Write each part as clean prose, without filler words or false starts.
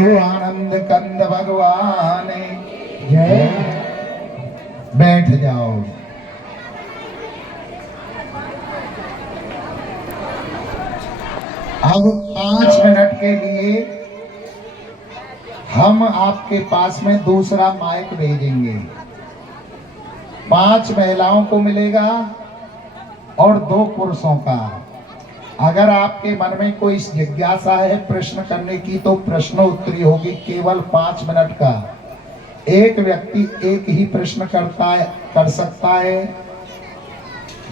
बोलो आनंद कंद भगवान जय। बैठ जाओ। अब 5 मिनट के लिए हम आपके पास में दूसरा माइक भेजेंगे। 5 महिलाओं को मिलेगा और 2 पुरुषों का। अगर आपके मन में कोई जिज्ञासा है प्रश्न करने की तो प्रश्नोत्तरी होगी केवल 5 मिनट का। एक व्यक्ति एक ही प्रश्न कर सकता है।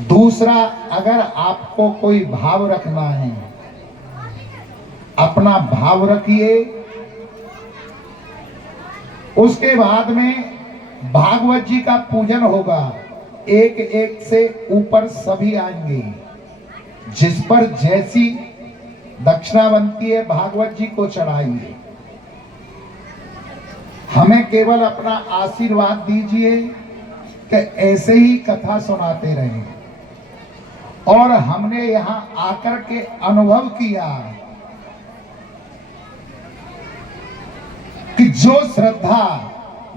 दूसरा, अगर आपको कोई भाव रखना है अपना भाव रखिए। उसके बाद में भागवत जी का पूजन होगा। एक एक से ऊपर सभी आएंगे। जिस पर जैसी दक्षिणा बनती है भागवत जी को चढ़ाइए। हमें केवल अपना आशीर्वाद दीजिए कि ऐसे ही कथा सुनाते रहें। और हमने यहां आकर के अनुभव किया कि जो श्रद्धा,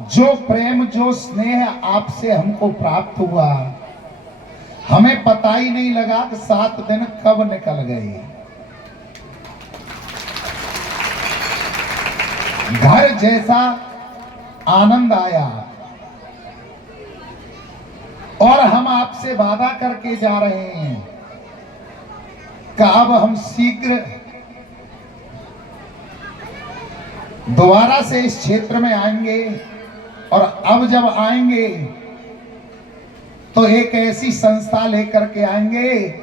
जो प्रेम, जो स्नेह आपसे हमको प्राप्त हुआ, हमें पता ही नहीं लगा कि 7 दिन कब निकल गए। घर जैसा आनंद आया। और हम आपसे वादा करके जा रहे हैं कि अब हम शीघ्र दोबारा से इस क्षेत्र में आएंगे। और अब जब आएंगे तो एक ऐसी संस्था लेकर के आएंगे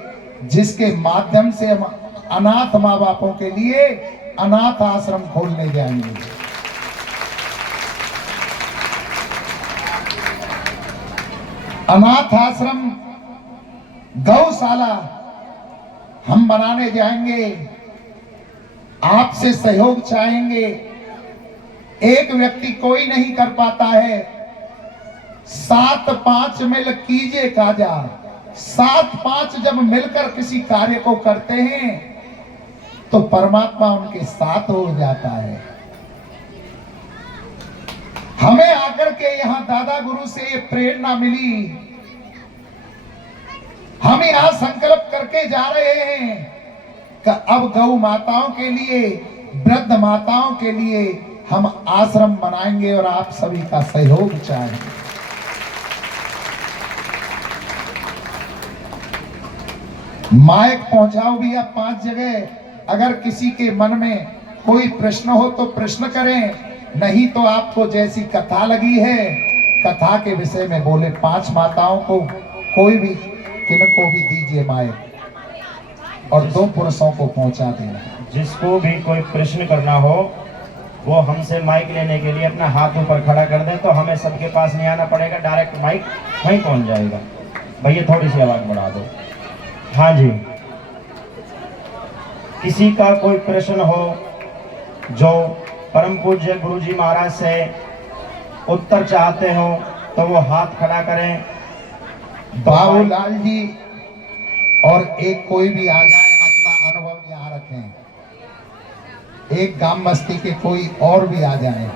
जिसके माध्यम से हम अनाथ माँ बापों के लिए अनाथ आश्रम खोलने जाएंगे। अनाथ आश्रम, गौशाला हम बनाने जाएंगे। आपसे सहयोग चाहेंगे। एक व्यक्ति कोई नहीं कर पाता है। 7-5 मिल कीजिए काजा। 7-5 जब मिलकर किसी कार्य को करते हैं तो परमात्मा उनके साथ हो जाता है। हमें आकर के यहाँ दादा गुरु से ये प्रेरणा मिली। हम यहाँ संकल्प करके जा रहे हैं कि अब गौ माताओं के लिए, वृद्ध माताओं के लिए हम आश्रम बनाएंगे और आप सभी का सहयोग चाहेंगे। माइक पहुंचाओ भैया 5 जगह। अगर किसी के मन में कोई प्रश्न हो तो प्रश्न करें, नहीं तो आपको जैसी कथा लगी है कथा के विषय में बोले। 5 माताओं को कोई भी, किनको भी दीजिए माइक और 2 पुरुषों को पहुंचा देना। जिसको भी कोई प्रश्न करना हो वो हमसे माइक लेने के लिए अपना हाथ ऊपर खड़ा कर दे तो हमें सबके पास नहीं आना पड़ेगा, डायरेक्ट माइक वहीं पहुंच जाएगा। भैया थोड़ी सी आवाज बढ़ा दो। हाँ जी, किसी का कोई प्रश्न हो जो परम पूज्य गुरु जी महाराज से उत्तर चाहते हो तो वो हाथ खड़ा करें। बाबूलाल जी और एक कोई भी आ जाए, अपना अनुभव यहाँ रखें। एक गांव बस्ती के कोई और भी आ जाए।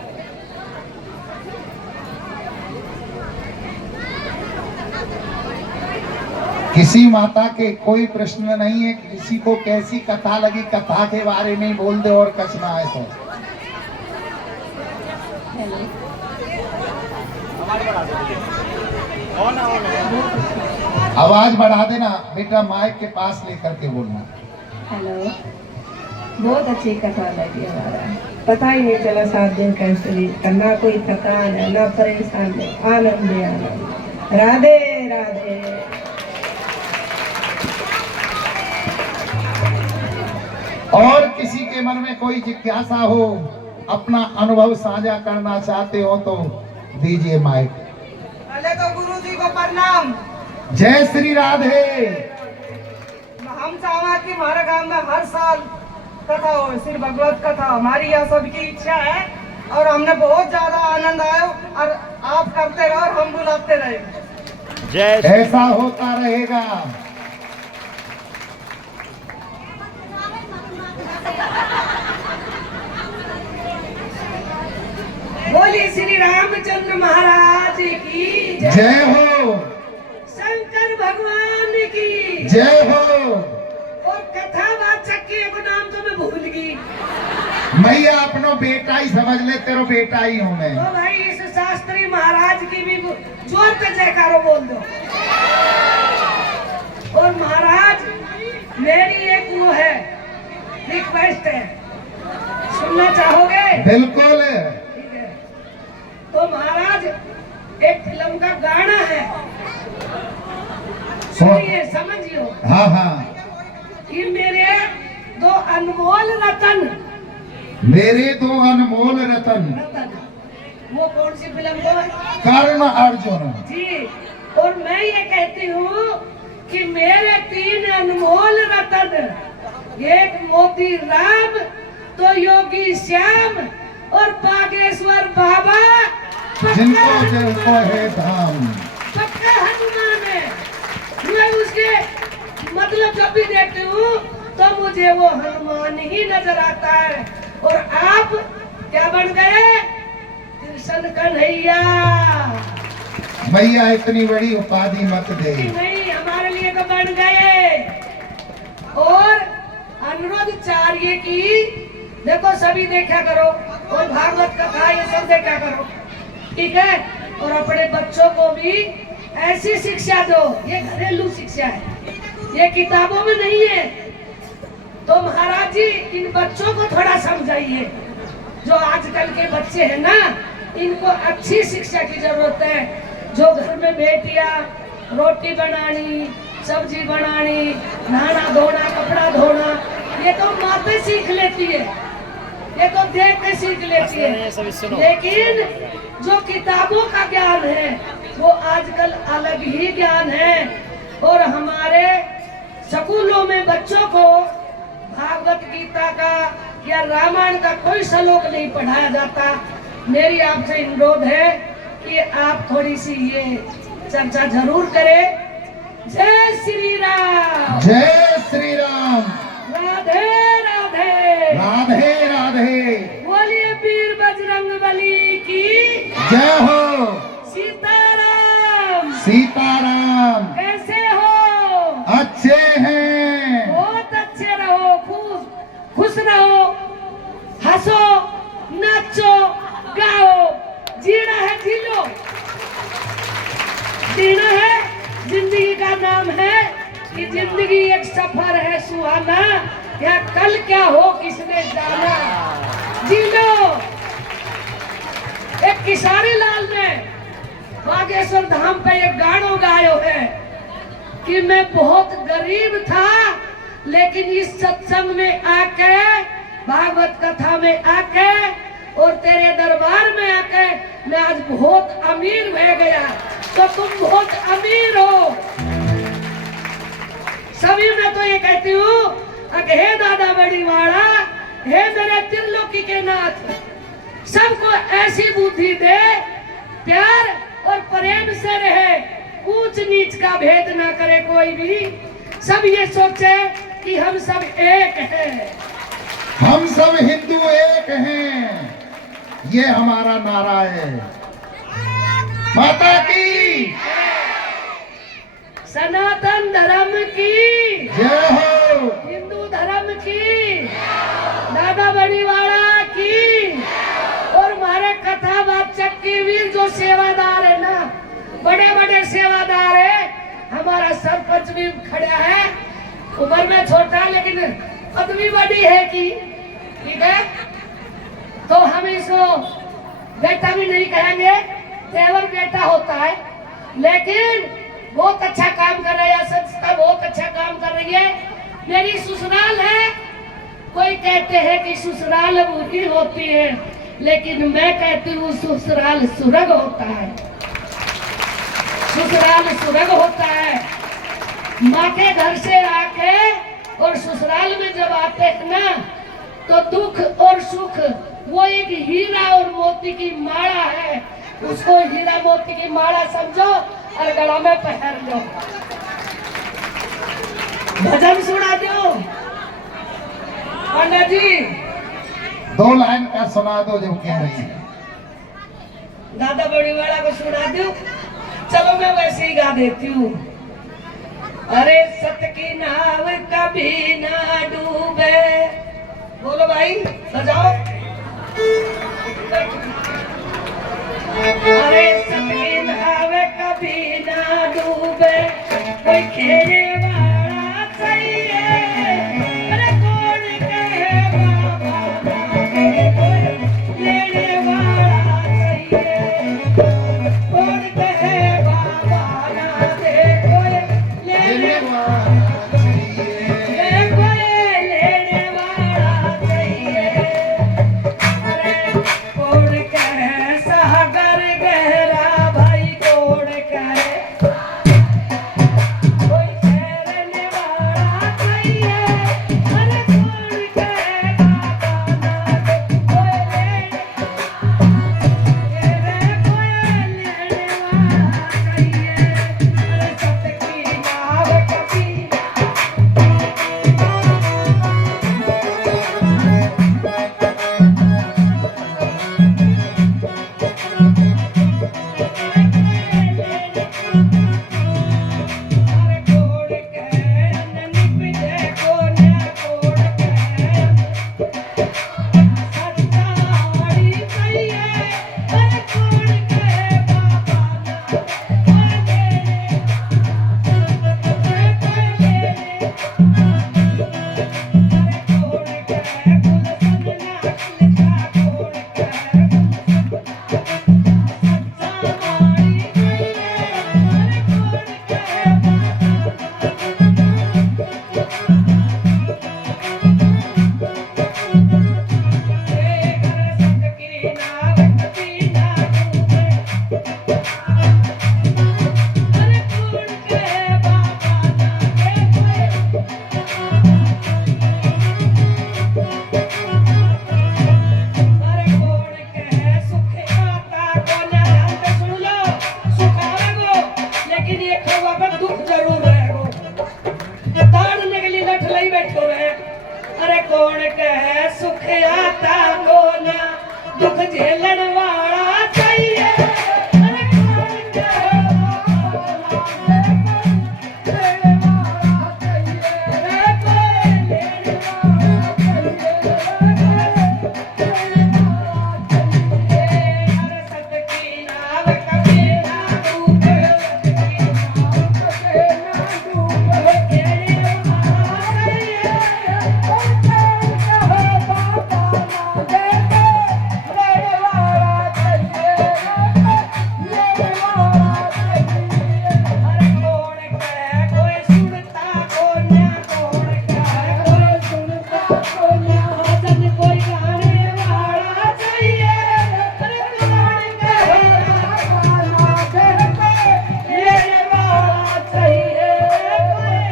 किसी माता के कोई प्रश्न नहीं है। किसी को कैसी कथा लगी कथा के बारे में बोल दे और कचना है तो। आवाज बढ़ा देना बेटा, माइक के पास लेकर के बोलना। हेलो, बहुत अच्छी कथा लगी हमारा। पता ही नहीं चला 7 दिन कैसे बीत, ना कोई थकान है ना परेशान है, आनंद ही आनंद। राधे राधे। और किसी के मन में कोई जिज्ञासा हो, अपना अनुभव साझा करना चाहते हो तो दीजिए माइक। पहले तो गुरु जी को प्रणाम। जय श्री राधे। हम चाहवा कि हमारे गांव में हर साल कथा हो, श्री भगवत कथा। हमारी यह सबकी इच्छा है और हमने बहुत ज्यादा आनंद आया। और आप करते रहो और हम बुलाते रहे। जय। ऐसा होता रहेगा। श्री रामचंद्र महाराज की जय हो, शंकर भगवान की जय हो। और कथा वाचक की एगो नाम तो मैं भूल गई। मैया अपनो बेटा ही समझ ले, तेरो बेटा ही हूँ मैं। तो भाई इस शास्त्री महाराज की भी जोर से जयकारो बोल दो। और महाराज मेरी एक वो है रिक्वेस्ट है, सुनना चाहोगे? बिल्कुल। ठीक है। तो महाराज एक फिल्म का गाना है, सुनिए समझियो। हाँ हाँ। कि मेरे दो अनमोल रतन, मेरे दो अनमोल रतन। रतन वो कौन सी फिल्म को? कर्ण अर्जुन जी। और मैं ये कहती हूँ कि मेरे 3 अनमोल रतन, एक मोती राम, तो योगी श्याम और बागेश्वर बाबा, जिनको है धाम। पक्का हनुमान है। मैं उसके मतलब जब भी देखती हूँ तो मुझे वो हनुमान ही नजर आता है। और आप क्या बन गए? कृष्ण कन्हैया। मैया इतनी बड़ी उपाधि मत दे। नहीं, हमारे लिए तो बन गए। और अनुरोधाचार्य की देखो, सभी देखा करो, और भागवत कथा ये सब देखा करो, ठीक है? और अपने बच्चों को भी ऐसी शिक्षा दो। ये घरेलू शिक्षा है, ये किताबों में नहीं है। तो महाराज जी इन बच्चों को थोड़ा समझाइए। जो आजकल के बच्चे हैं ना, इनको अच्छी शिक्षा की जरूरत है। जो घर में बेटियां रोटी बनानी, सब्जी बनानी, नहाना धोना, कपड़ा धोना, ये तो माते सीख लेती है, ये तो देख के सीख लेती है। लेकिन जो किताबों का ज्ञान है वो आजकल अलग ही ज्ञान है। और हमारे स्कूलों में बच्चों को भागवत गीता का या रामायण का कोई श्लोक नहीं पढ़ाया जाता। मेरी आपसे अनुरोध है कि आप थोड़ी सी ये चर्चा जरूर करें। जय श्री राम। जय श्री राम। राधे राधे। राधे राधे। बोलिए वीर बजरंगबली की जय हो। सीताराम। सीताराम। कैसे हो? अच्छे हैं। बहुत अच्छे रहो, खुश रहो, हंसो, नाचो, गाओ। जीना है जी लो, जीना है। जिंदगी का नाम है कि जिंदगी एक सफर है सुहाना, या कल क्या हो किसने जाना। जी लो। एक किसारी लाल ने बागेश्वर धाम पे एक गानो गायो है कि मैं बहुत गरीब था, लेकिन इस सत्संग में आके, भागवत कथा में आके और तेरे दरबार में आके मैं आज बहुत अमीर हो गया। तो तुम बहुत अमीर हो। सभी मैं तो ये कहती हूँ, हे दादा बड़ी वाड़ा, हे मेरे त्रिलोकी के नाथ, सबको ऐसी बुद्धि दे, प्यार और प्रेम से रहे, ऊंच नीच का भेद ना करे कोई भी। सब ये सोचे कि हम सब एक हैं, हम सब हिंदू एक हैं, ये हमारा नारा है। माता की, सनातन धर्म की जय हो। हिंदू धर्म की, दादा बड़ीवाड़ा की। और हमारे कथा वाचक की भी जो सेवादार है ना, बड़े बड़े सेवादार है। हमारा सरपंच भी खड़ा है, उम्र में छोटा लेकिन पदवी बड़ी है की, ठीक है? तो हम इसको बेटा भी नहीं कहेंगे, देवर बेटा होता है, लेकिन बहुत अच्छा काम कर रही है संस्था, बहुत अच्छा काम कर रही है। मेरी ससुराल है, कोई कहते हैं कि ससुराल बुरी होती है, लेकिन मैं कहती हूँ ससुराल सुरग होता है, ससुराल सुरग होता है। माँ के घर से आके और ससुराल में जब आते हैं ना, तो दुख और सुख वो एक हीरा और मोती की माला है। उसको हीरा मोती की माला समझो और गला में पहन लो। भजन सुना दो पंडित जी। 2 लाइन का सुना दो जो कह रही है। दादा बड़ी वाला को सुना दूं? चलो मैं वैसे ही गा देती हूँ। अरे सत की नाव कभी ना डूबे, बोलो भाई सजाओ। अरे सत की नाव कभी ना डूबे, कोई खेने वाला चाहिए। अरे कौन कहे बाबा नागे, कोई लेने वाला चाहिए। कौन कहे बाबा नागे, कोई लेने वाला चाहिए। कोई लेने वाला चाहिए। अरे कौन कहे सागर गहरा, भाई कौन कहे कोई ठहरने वाला चाहिए। अरे कौन कहे बाबा नागे, कोई लेने वाला चाहिए। अरे सत की नाव कभी अरे कोण कहे निपजे कोन्या, कोण कहे सच्चाई चाहिए। अरे कौन कहे बाबा नागे, कोई लेने अरे कौन कहे गुलशन नाचता, कौन कहे सच्चाई चाहिए। अरे कौन कहे सत की नाव कभी ना डूबे। अरे कौन कहे बाबा नागे, अरे कौन कहे सुख आता कोन्या। ध्यान से सुन लो, सुख आवेगो लेकिन ये खवा पर दुख जरूर रहेगो। ताड़ने के लिए लठ लई बैठो रहे। अरे कौन कहे सुख आता कोन्या, दुख झेलन वाला चाहिए। अरे कौन कहे बाबा नागे, लेने वाला चाहिए। अरे कोई लेने वाला चाहिए। अरे सत की नाव कभी ना डूबे, सत की नाव कभी ना डूबे। लेने वाला चाहिए। कौन कहे बाबा नागे, लेने वाला चाहिए। लेने वाला चाहिए। अरे कौन कहे कोई सुनता कोन्या, कौन कहे कोई सुनता कोन्या। भजन कोई गाने वाला चाहिए। अरे कौन कहे बाबा नागे, कोई लेने वाला चाहिए। कोई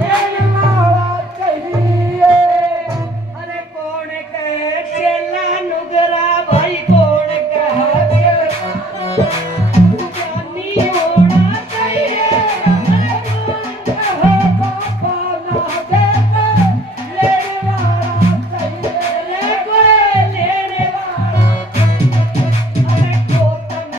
लेने वाला चाहिए। अरे कौन कहे चेला नुगरा, भाई कौन कहे ज्ञानी होना चाहिए। अरे कौन कहे बाबा नागे, लेने वाला चाहिए।